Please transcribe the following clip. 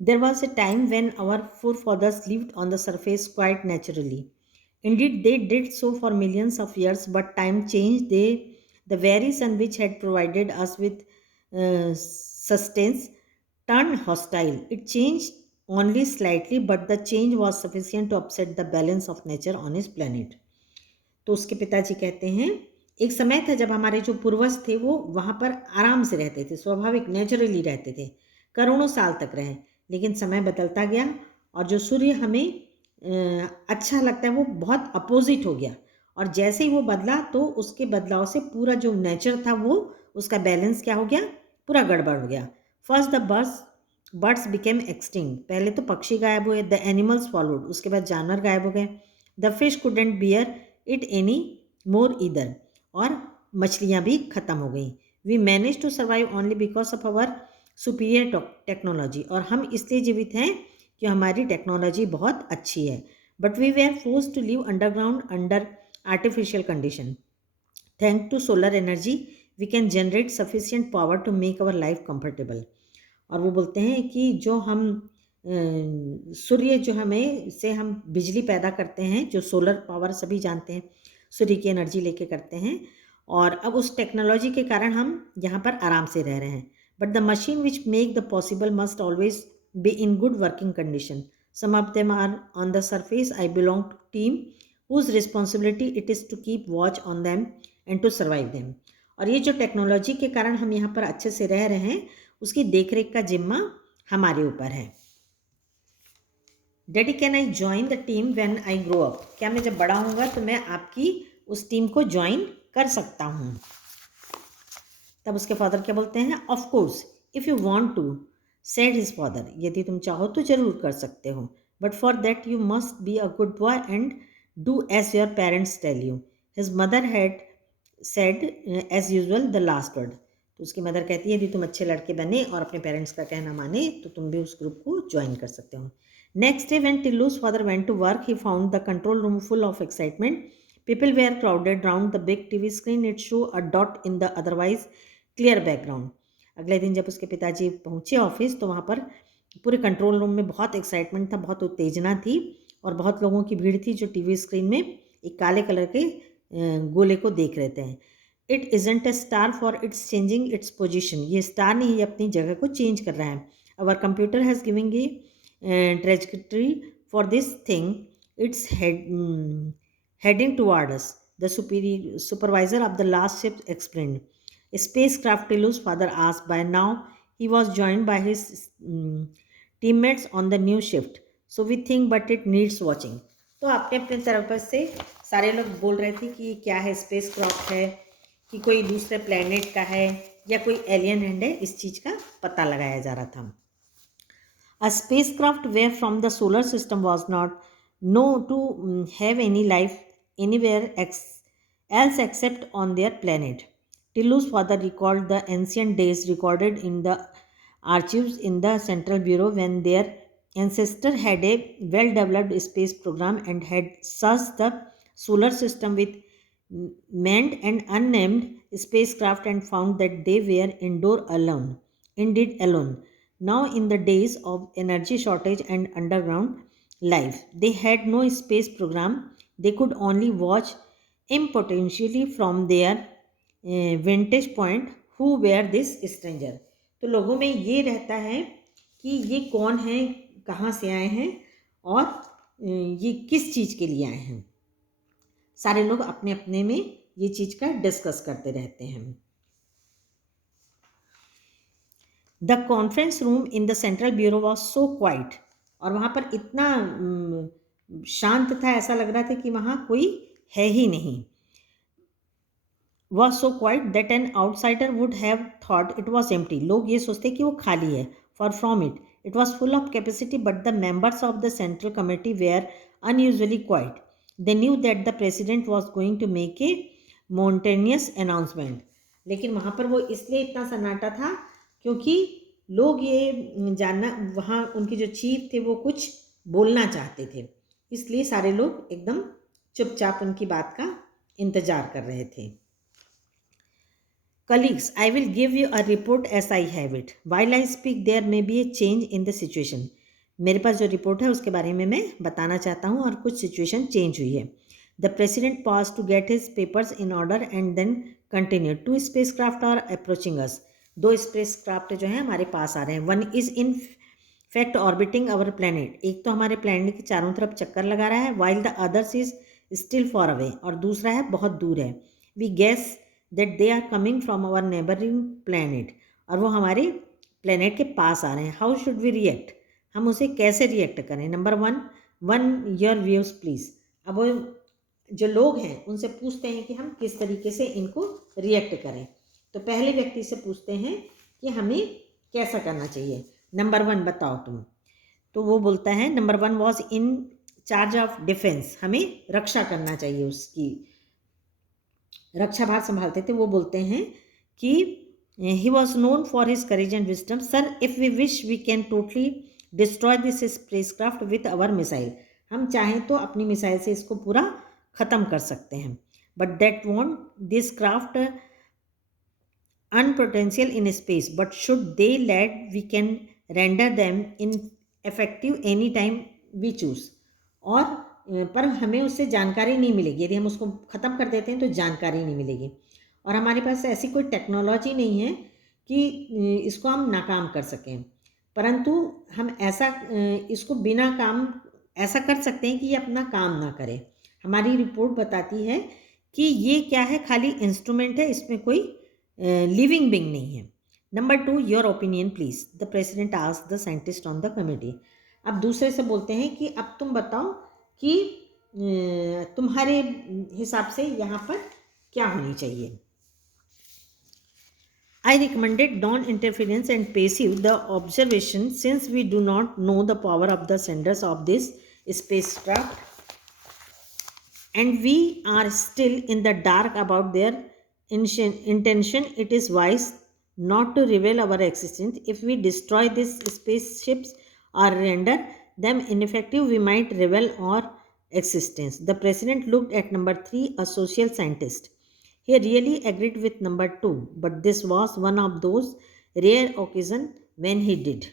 There was a time when our forefathers lived on the surface quite naturally. Indeed, they did so for millions of years, but time changed. The very sun which had provided us with sustenance turned hostile. It changed only slightly, but the change was sufficient to upset the balance of nature on his planet. तो उसके पिताजी कहते हैं, एक समय था जब हमारे जो पूर्वज थे वो वहाँ पर आराम से रहते थे, स्वाभाविक नेचुरली रहते थे, करोड़ों साल तक रहे। लेकिन समय बदलता गया और जो सूर्य हमें अच्छा लगता है वो बहुत अपोजिट हो गया, और जैसे ही वो बदला तो उसके बदलाव से पूरा जो नेचर था वो उसका बैलेंस क्या हो गया, पूरा गड़बड़ हो गया। First the birds became extinct, पहले तो पक्षी गायब हुए, द एनिमल्स फॉलोड, उसके बाद जानवर गायब हो गए, the fish couldn't bear it any more either, और मछलियाँ भी ख़त्म हो गई। We manage to survive only because of our superior technology, और हम इसलिए जीवित हैं कि हमारी टेक्नोलॉजी बहुत अच्छी है। But we were force to live underground under artificial condition. Thank to solar energy we can generate sufficient power to make our life comfortable. और वो बोलते हैं कि जो हम सूर्य जो हमें से हम बिजली पैदा करते हैं, जो सोलर पावर सभी जानते हैं, सूर्य की एनर्जी लेके करते हैं, और अब उस टेक्नोलॉजी के कारण हम यहाँ पर आराम से रह रहे हैं। But the machine which make the possible must always be in good working condition. Some of them are on the surface. I belong to team whose responsibility it is to keep watch on them and to survive them. और ये जो technology के कारण हम यहाँ पर अच्छे से रह रहे हैं, उसकी देखरेख का जिम्मा हमारे ऊपर है। Daddy can I join the team when I grow up, क्या मैं जब बड़ा होऊंगा तो मैं आपकी उस टीम को ज्वाइन कर सकता हूँ। तब उसके फादर क्या बोलते हैं, of course if you want to, said his father, यदि तुम चाहो तो जरूर कर सकते हो, but for that you must be a good boy and do as your parents tell you. His mother had said as usual the last word, तो उसकी मदर कहती है यदि तुम अच्छे लड़के बने और अपने पेरेंट्स का कहना माने तो तुम भी उस ग्रुप को ज्वाइन कर सकते हो। Next day when Tillu's father went to work, he found the control room full of excitement. People were crowded round the big TV screen. It showed a dot in the otherwise clear background. अगले दिन जब उसके पिताजी पहुँचे office तो वहाँ पर पूरे कंट्रोल रूम में बहुत एक्साइटमेंट था, बहुत उत्तेजना थी, और बहुत लोगों की भीड़ थी जो टीवी स्क्रीन में एक काले कलर के गोले को देख रहे थे। It isn't a star for it's changing its position, ये स्टार नहीं, ये अपनी जगह को चेंज कर रहा है। Our computer has giving a trajectory for this thing, it's heading toward us, the supervisor of the last ship explained. Spacecraft Tilu's father asked. By now, he was joined by his teammates on the new shift. So we think, but it needs watching. तो अपने अपने तरफ से सारे लोग बोल रहे थे कि ये क्या है, स्पेस क्राफ्ट है कि कोई दूसरे प्लेनेट का है या कोई एलियन हैंड है, इस चीज़ का पता लगाया जा रहा था। A spacecraft where from the solar system was not known to have any life anywhere else except on their planet. Tillu's father recalled the ancient days recorded in the archives in the Central Bureau when their ancestor had a well developed space program and had searched the solar system with manned and unnamed spacecraft and found that they were indeed alone. Now, in the days of energy shortage and underground life, they had no space program. They could only watch impotentially from their vantage point who were this stranger. तो लोगों में ये रहता है कि ये कौन है, कहाँ से आए हैं और ये किस चीज़ के लिए आए हैं। सारे लोग अपने अपने में ये चीज़ का डिस्कस करते रहते हैं। The conference room in the central bureau was so quite, और वहाँ पर इतना शांत था, ऐसा लग रहा था कि वहाँ कोई है ही नहीं। Was so quiet that an outsider would have thought it was empty, लोग ये सोचते कि वो खाली है। Far from it was full of capacity, but the members of the central committee were unusually quiet. They knew that the president was going to make a momentous announcement, लेकिन वहाँ पर वो इसलिए इतना सन्नाटा था क्योंकि लोग ये जानना, वहाँ उनके जो चीफ थे वो कुछ बोलना चाहते थे, इसलिए सारे लोग एकदम चुपचाप उनकी बात का इंतजार कर रहे थे। Colleagues, I will give you a report as I have it. While I speak, there may be a change in the situation. मेरे पास जो रिपोर्ट है उसके बारे में मैं बताना चाहता हूँ और कुछ सिचुएशन चेंज हुई है. The president paused to get his papers in order and then continued. 2 spacecraft are approaching us. 2 spacecraft जो हैं हमारे पास आ रहे हैं. One is in fact orbiting our planet. एक तो हमारे planet के चारों तरफ चक्कर लगा रहा है, while the others is still far away. और दूसरा है बहुत दूर है. We guess that they are coming from our neighboring planet. और वो हमारे planet के पास आ रहे हैं. How should we react? हम उसे कैसे रिएक्ट करें? Number 1 your views please. अब वो जो लोग हैं उनसे पूछते हैं कि हम किस तरीके से इनको रिएक्ट करें. तो पहले व्यक्ति से पूछते हैं कि हमें कैसा करना चाहिए. नंबर 1 बताओ तुम. तो वो बोलता है number 1 was in charge of defence. हमें रक्षा करना चाहिए, उसकी रक्षा भार संभालते थे. वो बोलते हैं कि he was known for his courage and wisdom. Sir, if we wish we can totally destroy this spacecraft with our missile. हम चाहें तो अपनी मिसाइल से इसको पूरा ख़त्म कर सकते हैं. But that won't this craft unpotential in space. But should they let we can render them in effective any time we choose. और पर हमें उससे जानकारी नहीं मिलेगी. यदि हम उसको ख़त्म कर देते हैं तो जानकारी नहीं मिलेगी. और हमारे पास ऐसी कोई टेक्नोलॉजी नहीं है कि इसको हम नाकाम कर सकें. परंतु हम ऐसा इसको बिना काम ऐसा कर सकते हैं कि ये अपना काम ना करे. हमारी रिपोर्ट बताती है कि ये क्या है, खाली इंस्ट्रूमेंट है, इसमें कोई लिविंग बीइंग नहीं है. Number 2 your opinion please. The president asked the scientist on the committee. अब दूसरे से बोलते हैं कि अब तुम बताओ कि तुम्हारे हिसाब से यहाँ पर क्या होनी चाहिए. I recommended non-interference and passive the observation since we do not know the power of the senders of this spacecraft and we are still in the dark about their intention. It is wise not to reveal our existence. If we destroy these spaceships or render them ineffective, we might reveal our existence. The president looked at number 3, a social scientist. He really agreed with number 2, but this was one of those rare occasions when he did.